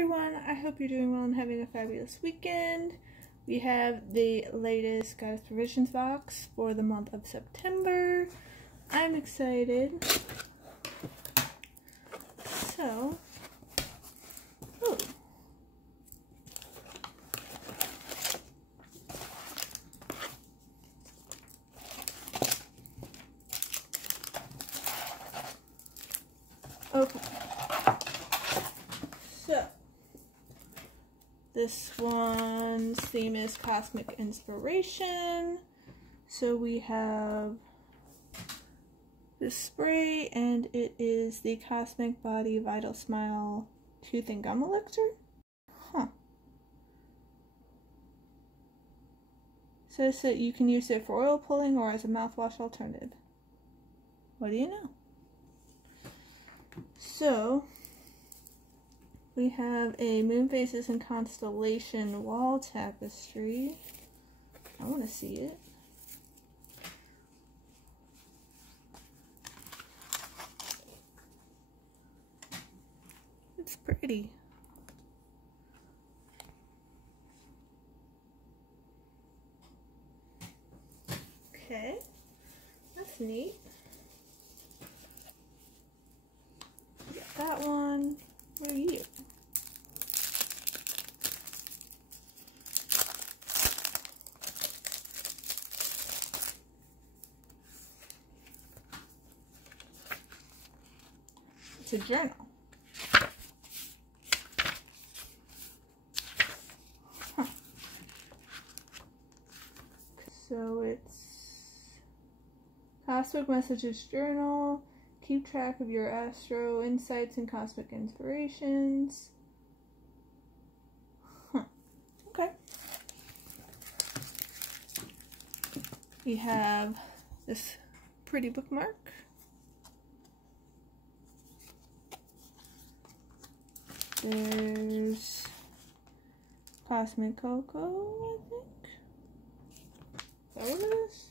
everyone, I hope you're doing well and having a fabulous weekend. We have the latest Goddess Provisions box for the month of September. I'm excited. So, ooh. Okay. So, this one's theme is Cosmic Inspiration. So we have this spray, and it is the Cosmic Body Vital Smile Tooth and Gum Elixir. Huh. Says that you can use it for oil pulling or as a mouthwash alternative. What do you know? So, we have a Moon Phases and Constellation wall tapestry. I want to see it. It's pretty. Okay, that's neat. Got that one. What are you? It's a journal. Huh. So it's Cosmic Messages Journal. Keep track of your astro insights and cosmic inspirations. Huh. Okay. We have this pretty bookmark. There's Cosmic Cocoa, I think. Is that what it is?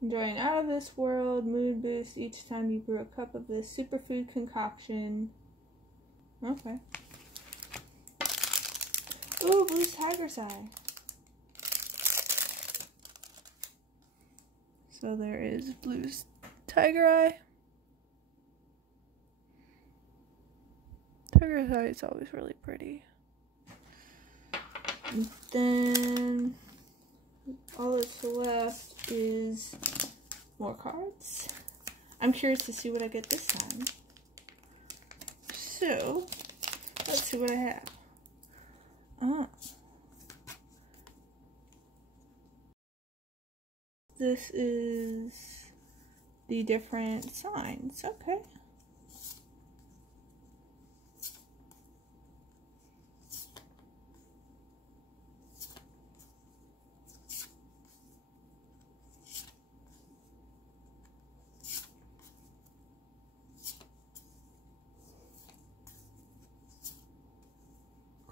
Enjoying out of this world, mood boost each time you brew a cup of this superfood concoction. Okay. Ooh, Blue's Tiger's Eye. So there is Blue's Tiger Eye. Tiger's Eye is always really pretty. And then all that's left is more cards. I'm curious to see what I get this time. So, let's see what I have. Oh. This is the different signs. Okay.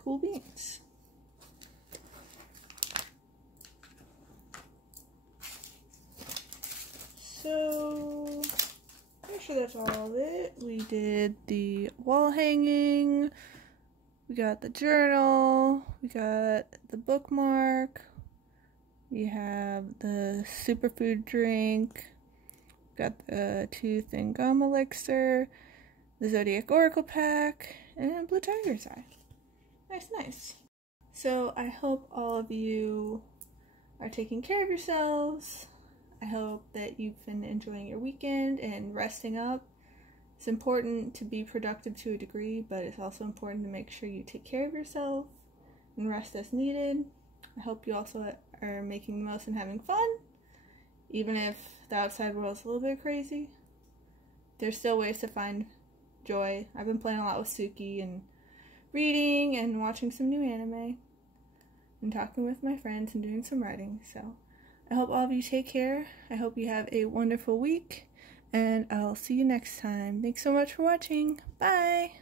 Cool beans. So, pretty sure that's all of it. We did the wall hanging, we got the journal, we got the bookmark, we have the superfood drink, got the tooth and gum elixir, the Zodiac Oracle pack, and Blue Tiger's Eye. Nice, nice. So I hope all of you are taking care of yourselves. I hope that you've been enjoying your weekend and resting up. It's important to be productive to a degree, but it's also important to make sure you take care of yourself and rest as needed. I hope you also are making the most and having fun. Even if the outside world is a little bit crazy, there's still ways to find joy. I've been playing a lot with Suki and reading and watching some new anime and talking with my friends and doing some writing. So I hope all of you take care. I hope you have a wonderful week, and I'll see you next time. Thanks so much for watching. Bye!